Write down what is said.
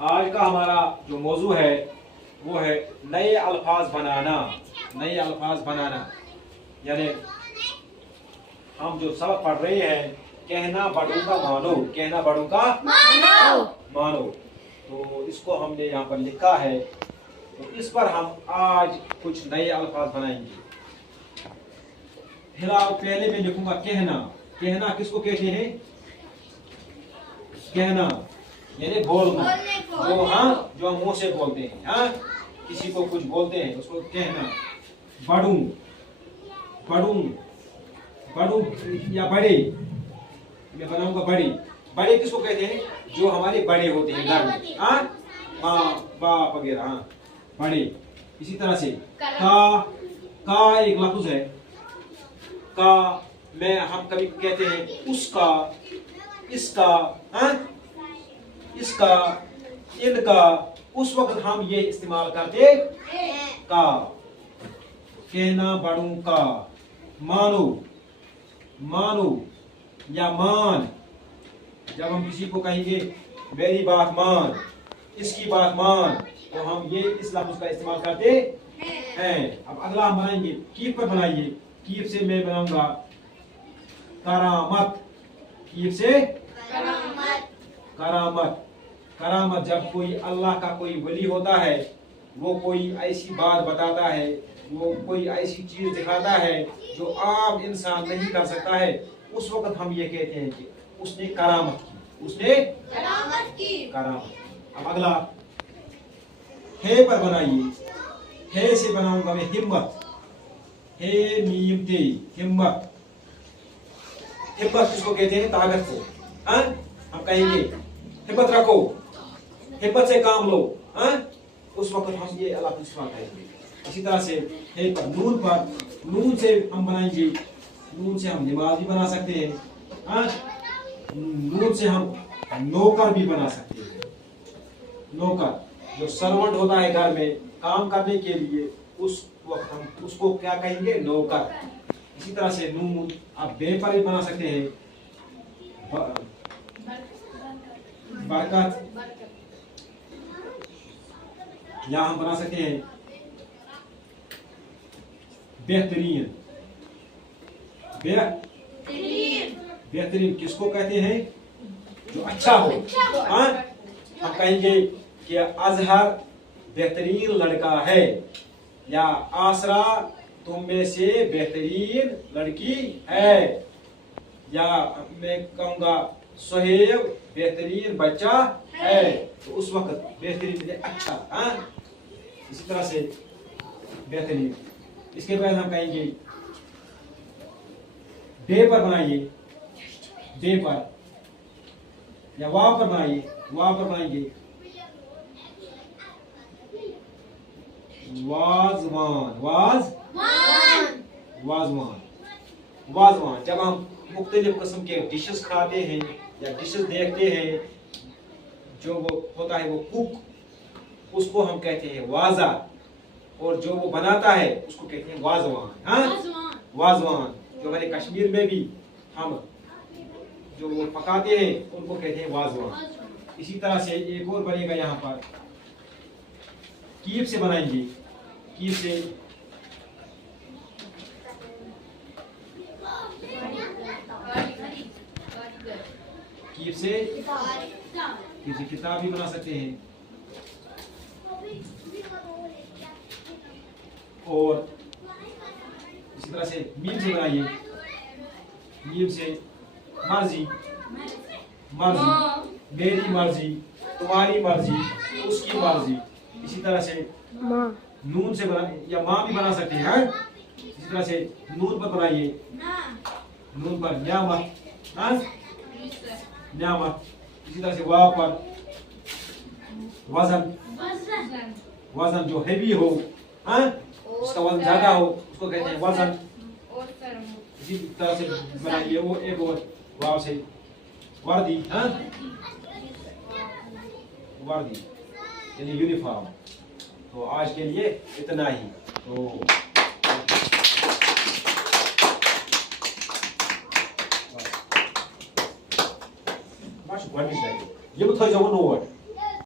आज का हमारा जो मौजू है वो है नए अल्फाज बनाना। नए अल्फाज बनाना यानी हम जो सबक पढ़ रहे हैं, कहना बड़ों का मानो, कहना बड़ों का मानो। तो इसको हमने यहाँ पर लिखा है, तो इस पर हम आज कुछ नए अल्फाज बनाएंगे। फिलहाल पहले मैं लिखूंगा कहना। कहना किसको कहते हैं? कहना यानी बोलना, जो हम मुंह से बोलते हैं। हाँ, किसी को कुछ बोलते हैं उसको कहना। बड़ू, बड़ू, बड़ू या बड़े, मैं बनाऊंगा बड़े। बड़े किसको कहते हैं? जो हमारे बड़े होते हैं घर में, हाँ, माँ बाप वगैरह। हाँ, बड़े। इसी तरह से का एक लफ्ज है। का में हम कभी कहते हैं उसका, इसका, हाँ, इसका, इनका। उस वक्त हम ये इस्तेमाल करते का। कहना बड़ों का मानो, मानो या मान। जब हम किसी को कहेंगे मेरी बात मान, इसकी बात मान, तो हम ये इस लफ्ज का इस्तेमाल करते हैं। अब अगला हम बनाएंगे कीफ पर। बनाइए। कीफ से मैं बनाऊंगा करामत। कीफ से करामत। करामत जब कोई अल्लाह का कोई वली होता है, वो कोई ऐसी बात बताता है, वो कोई ऐसी चीज दिखाता है जो आम इंसान नहीं कर सकता है, उस वक्त हम ये कहते हैं कि उसने करामत की, उसने करामत। अब अगला हे पर बनाइए। हे से बनाऊंगा मैं हिम्मत। हे मीम ते, हिम्मत। हिम्मत किसको कहते हैं? ताकत को। हाँ, हम कहेंगे हिम्मत रखो, हिम्मत से काम लो। हाँ, उस वक्त हम ये अल्लाह को इस्तेमाल करेंगे। इसी तरह से हे पर, नून पर, नून से हम बनाएंगे। नून से हम नमाज भी बना सकते हैं। हाँ, नून से हम नौकर भी बना सकते हैं। नौकर जो सर्वेंट होता है घर में काम करने के लिए, उस वक्त हम उसको क्या कहेंगे? नौकर। इसी तरह से नून आप बे पर भी बना सकते हैं। बरकत, या हम बना सकते हैं बेहतरीन। बेहतरीन किसको कहते हैं? जो अच्छा हो। हाँ, हम कहेंगे कि अजहर बेहतरीन लड़का है, या आसरा तुम में से बेहतरीन लड़की है, या मैं कहूँगा सुहेब बेहतरीन बच्चा है। तो उस वक्त बेहतरीन अच्छा। हाँ, इसी तरह से बेहतरीन। इसके बाद हम कहेंगे बे पर बनाइए। बे पर या वाव पर बनाइए। वाव पर बनाएंगे वाजवान। वाजवान, वाजवान। जब हम मुख्तलिफ किस्म के डिशेस खाते हैं या डिशेस देखते हैं, जो वो होता है वो कुक, उसको हम कहते हैं वाजा, और जो वो बनाता है उसको कहते हैं वाजवान। हाँ, वाजवान। जो हमारे कश्मीर में भी हम जो वो पकाते हैं उनको कहते हैं वाजवान। इसी तरह से एक और बनेगा यहाँ पर, कीफ से बनाएंगे। कीफ से कीफ से किताब भी बना सकते हैं। और इसी तरह से मीम से बनाइए। मीम से मर्जी, मर्जी, मेरी मर्जी, तुम्हारी मर्जी, उसकी मर्जी। इसी तरह से नून से बना, या माँ भी बना सकते हैं। इसी तरह से नून पर बनाइए। नून पर न्यामत। हाँ, न्यामत। इसी तरह से वाव पर वजन। वजन जो हैवी हो, हाँ, उसका वजन ज्यादा हो, उसको कहते हैं वजन। इसी तरह से बनाइए वो एक और वाव से वर्दी। हाँ, वर्दी यानी यूनिफॉर्म। तो आज के लिए इतना ही। तो बस ये थो नोट।